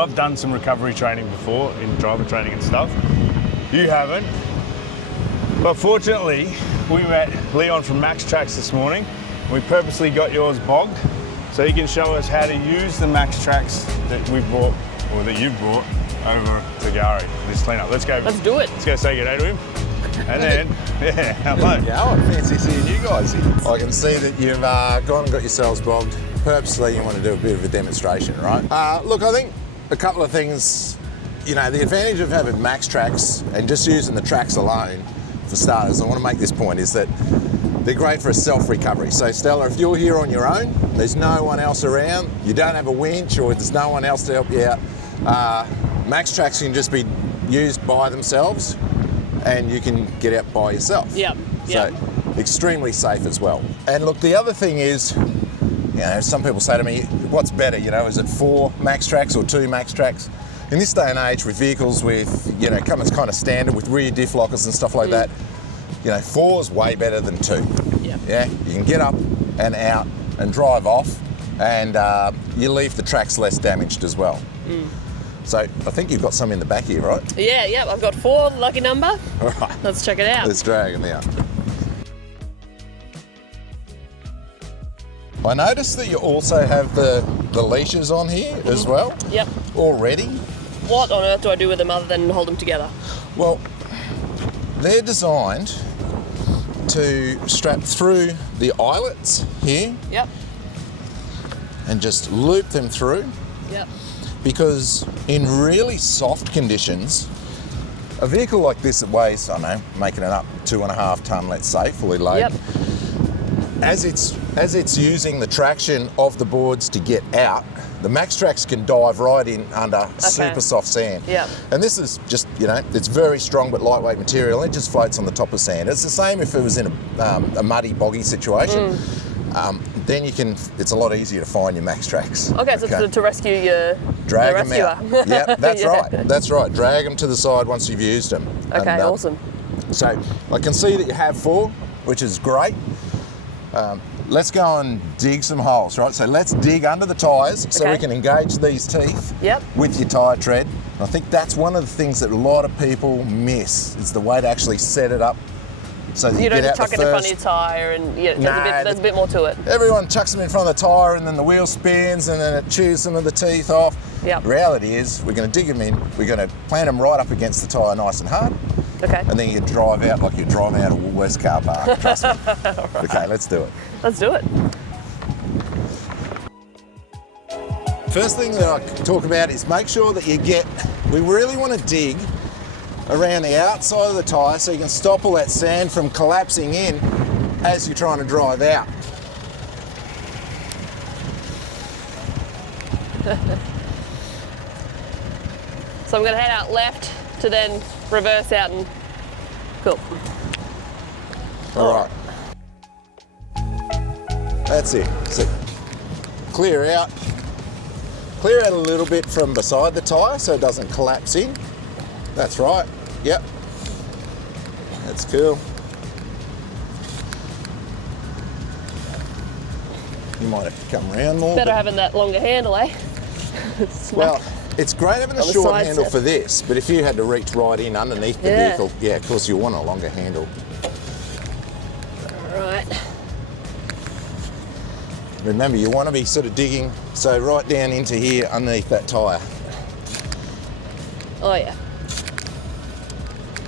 I've done some recovery training before in driver training and stuff. You haven't. But fortunately, we met Leon from MAXTRAX this morning. We purposely got yours bogged so he can show us how to use the MAXTRAX that we brought, or that you brought, over to Gary for this cleanup. Let's go. Let's do it. Let's go say good day to him. And then, yeah, hello. Yeah, I fancy seeing you guys here. I can see that you've gone and got yourselves bogged. Purposely, you want to do a bit of a demonstration, right? Look, I think a couple of things, you know, the advantage of having MAXTRAX and just using the tracks alone, for starters, I want to make this point, is that they're great for a self-recovery. So Stella, if you're here on your own, there's no one else around, you don't have a winch or there's no one else to help you out, MAXTRAX can just be used by themselves and you can get out by yourself. Yep. So extremely safe as well. And look, the other thing is, you know, some people say to me, what's better, you know, is it 4 MAXTRAX or 2 MAXTRAX? In this day and age with vehicles with, you know, comes kind of standard with rear diff lockers and stuff like that, you know, 4 is way better than 2. Yeah, you can get up and out and drive off and you leave the tracks less damaged as well. So I think you've got some in the back here, right? Yeah, I've got 4, lucky number. All right. Let's check it out. Let's drag them out. I noticed that you also have the leashes on here as well. Yep. Already. What on earth do I do with them other than hold them together? Well, they're designed to strap through the eyelets here. Yep. And just loop them through. Yep. Because in really soft conditions, a vehicle like this that weighs, I don't know, making it up 2.5 tonne, let's say, fully loaded. Yep. As it's using the traction of the boards to get out, the MAXTRAX can dive right in under super soft sand. Yep. And this is just, you know, it's very strong but lightweight material. It just floats on the top of sand. It's the same if it was in a muddy, boggy situation. Then you can, it's a lot easier to find your MAXTRAX. Okay, so to rescue your Drag the them out. rescuer. Yeah, that's Yeah. right. That's right. Drag them to the side once you've used them. Okay, And, awesome. So I can see that you have 4, which is great. Let's go and dig some holes, right? So let's dig under the tyres so we can engage these teeth with your tyre tread. And I think that's one of the things that a lot of people miss. It's the way to actually set it up so that you don't get just out tuck the it in front first. of your tyre and there's a bit more to it. Everyone chucks them in front of the tyre and then the wheel spins and then it chews some of the teeth off. Yep. The reality is we're going to dig them in, we're going to plant them right up against the tyre nice and hard. Okay. And then you drive out like you're driving out of Woolworths car park, trust me. Right. Okay, let's do it. Let's do it. First thing that I talk about is make sure that we really want to dig around the outside of the tyre so you can stop all that sand from collapsing in as you're trying to drive out. So I'm going to head out left to then reverse out and cool. All right. That's it. So clear out a little bit from beside the tyre so it doesn't collapse in. That's right. Yep. That's cool. You might have to come around more. Better having that longer handle, eh? Well, it's great having a short handle for this, but if you had to reach right in underneath the vehicle, yeah, of course you'll want a longer handle. All right. Remember, you want to be sort of digging, so right down into here underneath that tyre. Oh yeah.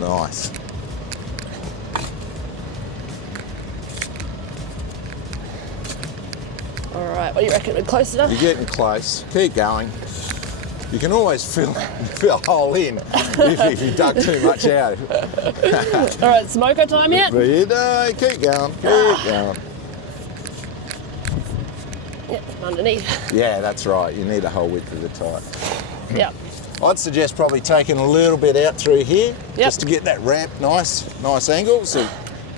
Nice. All right, what do you reckon? We're close enough? You're getting close. Keep going. You can always fill a hole in if you dug too much out. All right, smoker time yet? But you know, keep going, keep going. Yeah, underneath. Yeah, that's right. You need a whole width of the tyre. Yeah. I'd suggest probably taking a little bit out through here just to get that ramp nice angle. So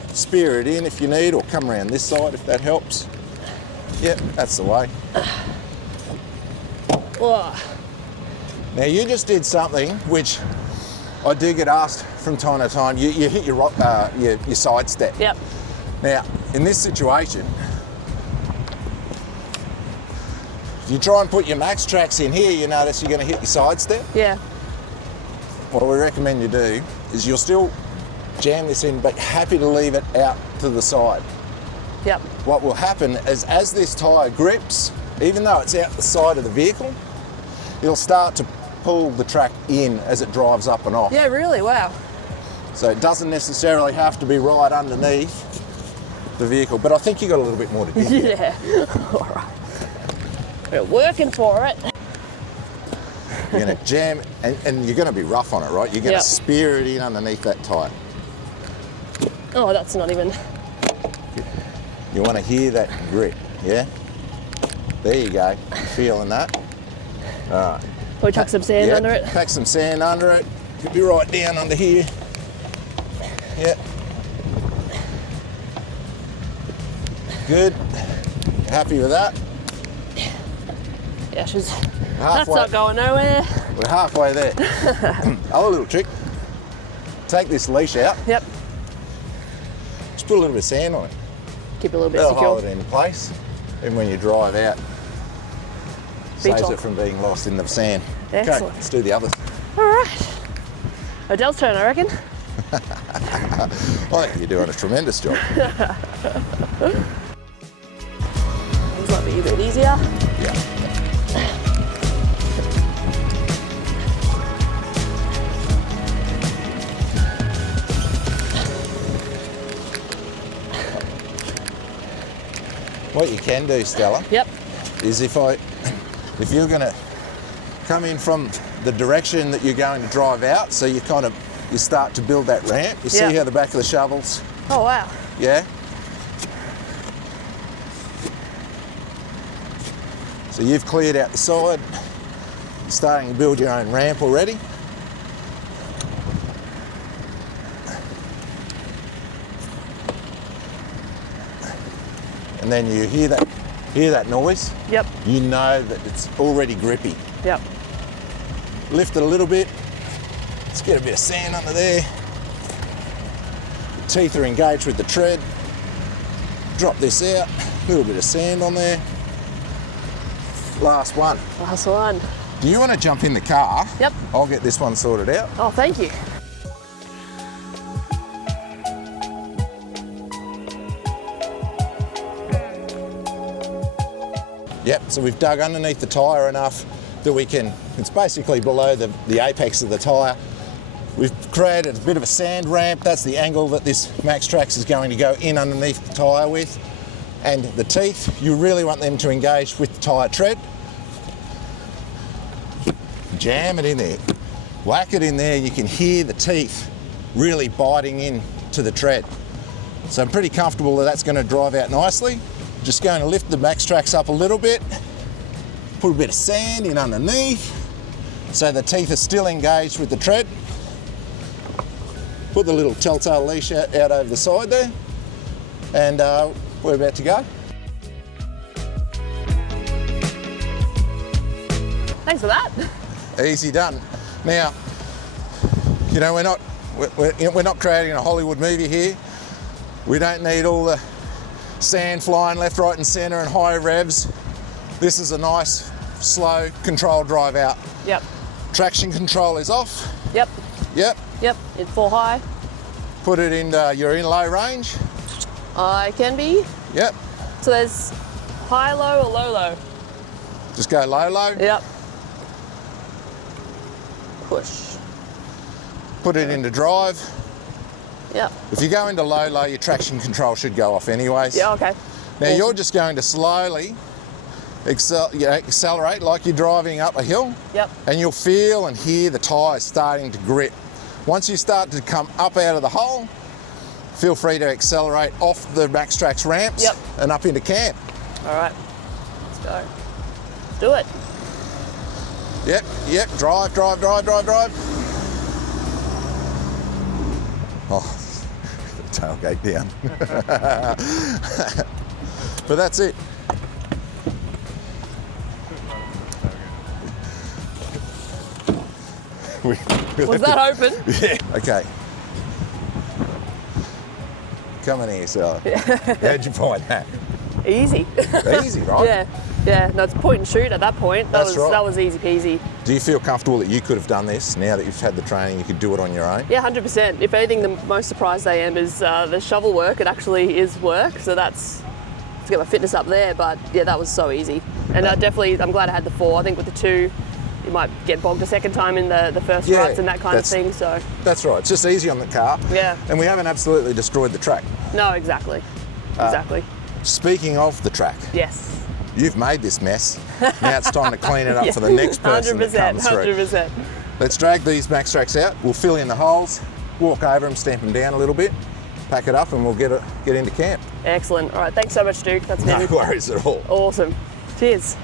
spear it in if you need, or come around this side if that helps. Yep, that's the way. Oh. Now you just did something which I do get asked from time to time. You hit your side step. Yep. Now in this situation, If you try and put your MAXTRAX in here, you notice you're going to hit your side step. Yeah. What we recommend you do is you'll still jam this in, but happy to leave it out to the side. Yep. What will happen is as this tyre grips, even though it's out the side of the vehicle, it'll start to pull the track in as it drives up and off. Yeah, really, wow. So it doesn't necessarily have to be right underneath the vehicle, but I think you got a little bit more to do. Yeah, all right. We're working for it. You're going to jam, and you're going to be rough on it, right? You're going to Yep. spear it in underneath that tyre. Oh, that's not even... You want to hear that grip, yeah? There you go, feeling that. All right. Probably chuck some sand under it. Pack some sand under it. Could be right down under here. Yep. Good. Happy with that? Yeah, she's... That's Halfway. not going nowhere. We're halfway there. Other little trick. Take this leash out. Yep. Just put a little bit of sand on it. Keep it a little bit That'll secure. hold it in place. And when you drive out, saves it from being lost in the sand. Excellent. Okay, let's do the others. All right. Odell's turn, I reckon. I think you're doing a tremendous job. This might be a bit easier. Yeah. What you can do, Stella, Yep. is if you're going to come in from the direction that you're going to drive out, so you start to build that ramp. You Yeah. see how the back of the shovels, Oh, wow. yeah? So you've cleared out the side, you're starting to build your own ramp already. And then you hear that noise, Yep. you know that it's already grippy. Yep. Lift it a little bit. Let's get a bit of sand under there. The teeth are engaged with the tread. Drop this out. A little bit of sand on there. Last one. Last one. Do you want to jump in the car? Yep. I'll get this one sorted out. Oh, thank you. Yep, so we've dug underneath the tyre enough that it's basically below the apex of the tyre. We've created a bit of a sand ramp. That's the angle that this MAXTRAX is going to go in underneath the tyre with. And the teeth, you really want them to engage with the tyre tread. Jam it in there. Whack it in there, you can hear the teeth really biting into the tread. So I'm pretty comfortable that that's going to drive out nicely. Just going to lift the MAXTRAX up a little bit, put a bit of sand in underneath so the teeth are still engaged with the tread. Put the little telltale leash out over the side there, and we're about to go. Thanks for that. Easy done. Now, you know, we're not creating a Hollywood movie here. We don't need all the sand flying left, right and centre and high revs. This is a nice, slow, controlled drive out. Yep. Traction control is off. Yep. Yep. Yep. In full high. Put it in, you're in low range. I can be. Yep. So there's high, low, or low, low? Just go low, low. Yep. Push. Put it into drive. Yep. If you go into low, low, your traction control should go off anyways. Yeah, okay. Now you're just going to slowly accelerate like you're driving up a hill. Yep. And you'll feel and hear the tyres starting to grip. Once you start to come up out of the hole, feel free to accelerate off the MAXTRAX ramps. Yep. And up into camp. All right. Let's go. Do it. Yep, yep, drive. Oh, tailgate down. But that's it. Was that open? Yeah. Okay. Come in here, Stella. How'd you find that? Easy. Easy, right? Yeah. Yeah, no, it's point and shoot at that point. That's right. That was easy peasy. Do you feel comfortable that you could have done this now that you've had the training? You could do it on your own? Yeah, 100%. If anything, the most surprised I am is the shovel work. It actually is work, so that's to get my fitness up there. But yeah, that was so easy. And I'm glad I had the 4. I think with the 2, you might get bogged a second time in the first ruts and that kind of thing. So that's right. It's just easy on the car. Yeah. And we haven't absolutely destroyed the track. No, exactly. Exactly. Speaking of the track. Yes. You've made this mess. Now it's time to clean it up for the next person that comes through. 100%. Let's drag these MAXTRAX out. We'll fill in the holes, walk over them, stamp them down a little bit, pack it up, and we'll get into camp. Excellent. All right, thanks so much, Duke. That's been No worries at all. awesome. Cheers.